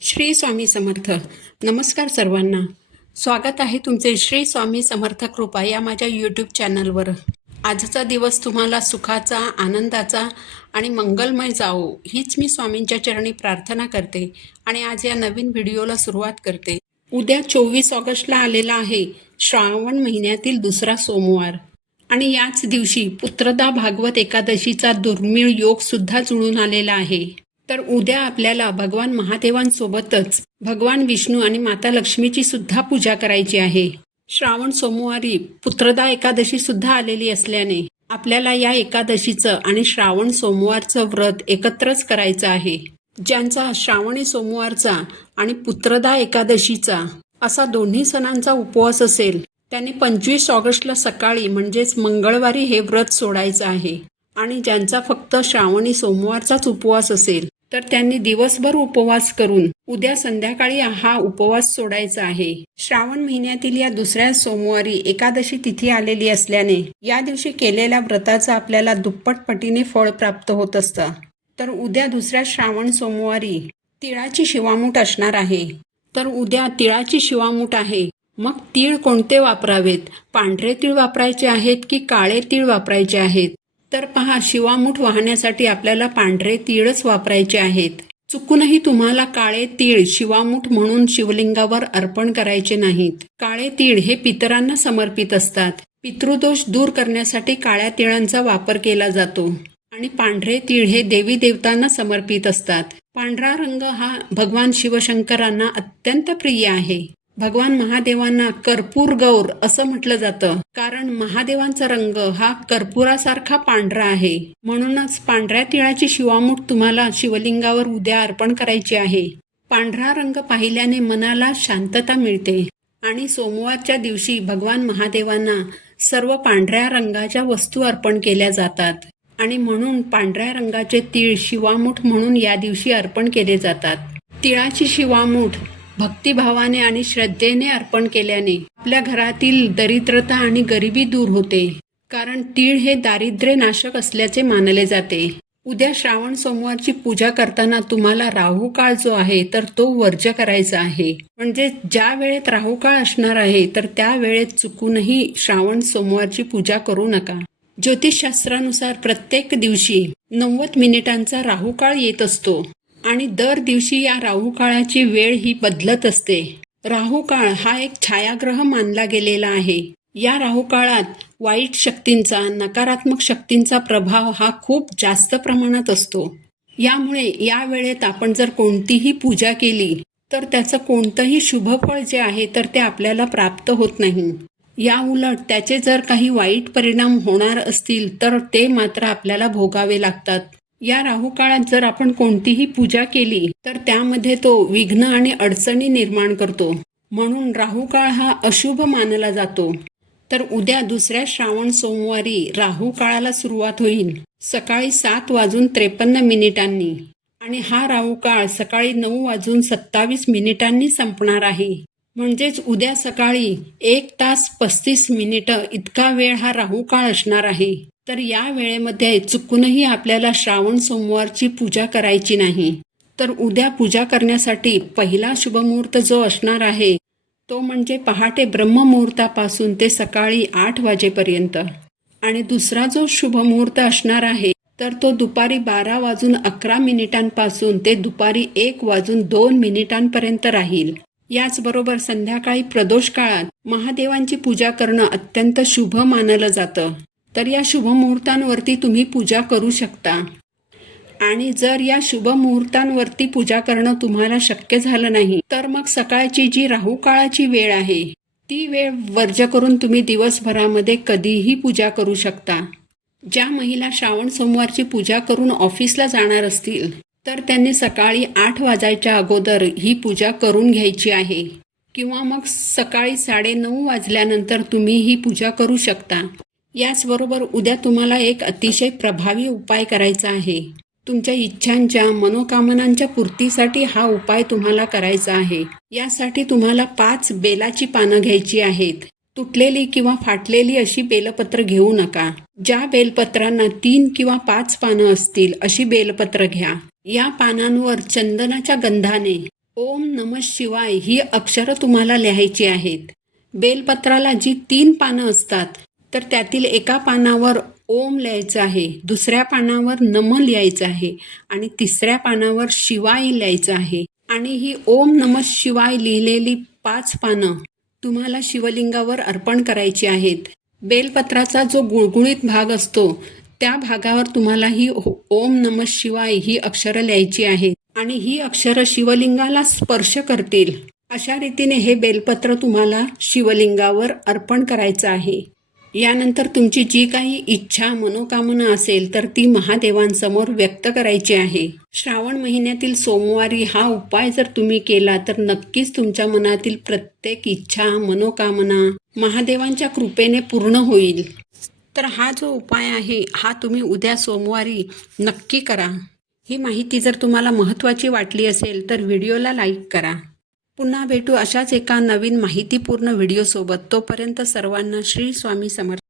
श्री स्वामी समर्थ. नमस्कार सर्वांना. स्वागत आहे तुमचे श्री स्वामी समर्थ कृपा या माझ्या यूट्यूब चॅनलवर. आजचा दिवस तुम्हाला सुखाचा, आनंदाचा आणि मंगलमय जावो हीच मी स्वामींच्या चरणी प्रार्थना करते आणि आज या नवीन व्हिडिओला सुरुवात करते. उद्या 24 ऑगस्टला आलेला आहे श्रावण महिन्यातील दुसरा सोमवार आणि याच दिवशी पुत्रदा भागवत एकादशीचा दुर्मिळ योग सुद्धा जुळून आलेला आहे. तर उद्या आपल्याला भगवान महादेवांसोबतच भगवान विष्णू आणि माता लक्ष्मीची सुद्धा पूजा करायची आहे. श्रावण सोमवारी पुत्रदा एकादशी सुद्धा आलेली असल्याने आपल्याला या एकादशीचं आणि श्रावण सोमवारचं व्रत एकत्रच करायचं आहे. ज्यांचा श्रावणी सोमवारचा आणि पुत्रदा एकादशीचा असा दोन्ही सणांचा उपवास असेल त्यांनी 25 ऑगस्टला सकाळी म्हणजेच मंगळवारी हे व्रत सोडायचं आहे. आणि ज्यांचा फक्त श्रावणी सोमवारचाच उपवास असेल तर त्यांनी दिवसभर उपवास करून उद्या संध्याकाळी हा उपवास सोडायचा आहे. श्रावण महिन्यातील या दुसऱ्या सोमवारी एकादशी तिथी आलेली असल्याने या दिवशी केलेल्या व्रताचं आपल्याला दुप्पट पटीने फळ प्राप्त होत असतं. तर उद्या दुसऱ्या श्रावण सोमवारी तिळाची शिवामूठ असणार आहे. तर उद्या तिळाची शिवामूठ आहे. मग तीळ कोणते वापरावेत? पांढरे तीळ वापरायचे आहेत की काळे तीळ वापरायचे आहेत? तर पहा, शिवामूठ वाहण्यासाठी आपल्याला पांढरे तीळच वापरायचे आहेत. चुकूनही तुम्हाला काळे तीळ शिवामूठ म्हणून शिवलिंगावर अर्पण करायचे नाहीत. काळे तीळ हे पितरांना समर्पित असतात. पितृदोष दूर करण्यासाठी काळ्या तिळांचा वापर केला जातो आणि पांढरे तीळ हे देवी देवतांना समर्पित असतात. पांढरा रंग हा भगवान शिवशंकरांना अत्यंत प्रिय आहे. भगवान महादेवांना कर्पूर गौर असं म्हटलं जातं, कारण महादेवांचा रंग हा कर्पुरासारखा पांढरा आहे. म्हणूनच पांढऱ्या तिळाची शिवामूठ तुम्हाला शिवलिंगावर उद्या अर्पण करायची आहे. पांढरा रंग पाहिल्याने मनाला शांतता मिळते आणि सोमवारच्या दिवशी भगवान महादेवांना सर्व पांढऱ्या रंगाच्या वस्तू अर्पण केल्या जातात आणि म्हणून पांढऱ्या रंगाचे तीळ शिवामूठ म्हणून या दिवशी अर्पण केले जातात. तिळाची शिवामूठ भक्तिभावाने आणि श्रद्धेने अर्पण केल्याने आपल्या घरातील दरिद्रता आणि गरिबी दूर होते, कारण तीळ हे दारिद्र्य नाशक असल्याचे मानले जाते. उद्या श्रावण सोमवारची पूजा करताना तुम्हाला राहू काळ जो आहे तर तो वर्ज्य करायचा आहे. म्हणजे ज्या वेळेत राहू काळ असणार आहे तर त्या वेळेत चुकूनही श्रावण सोमवारची पूजा करू नका. ज्योतिषशास्त्रानुसार प्रत्येक दिवशी 90 मिनिटांचा राहू काळ येत असतो आणि दर दिवशी या राहू काळाची वेळ ही बदलत असते. राहू काळ हा एक छायाग्रह मानला गेलेला आहे. या राहू काळात वाईट शक्तींचा, नकारात्मक शक्तींचा प्रभाव हा खूप जास्त प्रमाणात असतो. यामुळे या वेळेत आपण जर कोणतीही पूजा केली तर त्याचं कोणतंही शुभफळ जे आहे तर ते आपल्याला प्राप्त होत नाही. या उलट त्याचे जर काही वाईट परिणाम होणार असतील तर ते मात्र आपल्याला भोगावे लागतात. या राहू काळात जर आपण कोणतीही पूजा केली तर त्यामध्ये तो विघ्न आणि अडचणी निर्माण करतो. म्हणून राहू काळ हा अशुभ मानला जातो. तर उद्या दुसऱ्या श्रावण सोमवारी राहू काळाला सुरुवात होईल सकाळी 7:53 आणि हा राहू काळ सकाळी 9:27 संपणार आहे. म्हणजेच उद्या सकाळी 1 तास 35 मिनिटं इतका वेळ हा राहू काळ असणार आहे. तर या वेळेमध्ये चुकूनही आपल्याला श्रावण सोमवारची पूजा करायची नाही. तर उद्या पूजा करण्यासाठी पहिला शुभमुहूर्त जो असणार आहे तो म्हणजे पहाटे ब्रह्ममुहूर्तापासून ते सकाळी 8 वाजेपर्यंत आणि दुसरा जो शुभमुहूर्त असणार आहे तर तो दुपारी 12:11 ते दुपारी 1:02 राहील. याचबरोबर संध्याकाळी प्रदोष काळात महादेवांची पूजा करणं अत्यंत शुभ मानलं जातं. तर या शुभमुहूर्तांवरती तुम्ही पूजा करू शकता. आणि जर या शुभ मुहूर्तांवरती पूजा करणं तुम्हाला शक्य झालं नाही तर मग सकाळची जी राहू काळाची वेळ आहे ती वेळ वर्ज्य करून तुम्ही दिवसभरामध्ये कधीही पूजा करू शकता. ज्या महिला श्रावण सोमवारची पूजा करून ऑफिसला जाणार असतील तर त्यांनी सकाळी 8 वाजायच्या अगोदर ही पूजा करून घ्यायची आहे किंवा मग सकाळी 9:30 वाजल्यानंतर तुम्ही ही पूजा करू शकता. याचबरोबर उद्या तुम्हाला एक अतिशय प्रभावी उपाय करायचा आहे. तुमच्या इच्छांच्या, मनोकामनांच्या पूर्तीसाठी हा उपाय तुम्हाला करायचा आहे. यासाठी तुम्हाला 5 बेलाची पानं घ्यायची आहेत. तुटलेली किंवा फाटलेली अशी बेलपत्र घेऊ नका. ज्या बेलपत्रांना 3 किंवा 5 पानं असतील अशी बेलपत्र घ्या. या पानांवर चंदनाच्या गंधाने ओम नमः शिवाय ही अक्षरं तुम्हाला लिहायची आहेत. बेलपत्राला जी 3 पानं असतात तर त्यातील एका पानावर ओम लिहायचं आहे, दुसऱ्या पानावर नम लिहायचं आहे आणि तिसऱ्या पानावर शिवाय लिहायचं आहे. आणि ही ओम नमः शिवाय लिहिलेली 5 पानं तुम्हाला शिवलिंगावर अर्पण करायची आहेत. बेलपत्राचा जो गुळगुळीत भाग असतो त्या भागावर तुम्हाला ही ओम नमः शिवाय ही अक्षरं लिहायची आहेत आणि ही अक्षरं शिवलिंगाला स्पर्श करतील अशा रीतीने हे बेलपत्र तुम्हाला शिवलिंगावर अर्पण करायचं आहे. यानंतर तुमची जी काही इच्छा मनोकामना असेल तर ती महादेवांसमोर व्यक्त करायची आहे. श्रावण महिन्यातील सोमवारी हा उपाय जर तुम्ही केला तर नक्कीच तुमच्या मनातील प्रत्येक इच्छा मनोकामना महादेवांच्या कृपेने पूर्ण होईल. तर हा जो उपाय आहे हा तुम्ही उद्या सोमवारी नक्की करा. ही माहिती जर तुम्हाला महत्त्वाची वाटली असेल तर व्हिडिओला लाईक करा. पुन्हा भेटू अशाच एका नवीन माहितीपूर्ण व्हिडिओसोबत. तोपर्यंत सर्वांना श्री स्वामी समर्थ.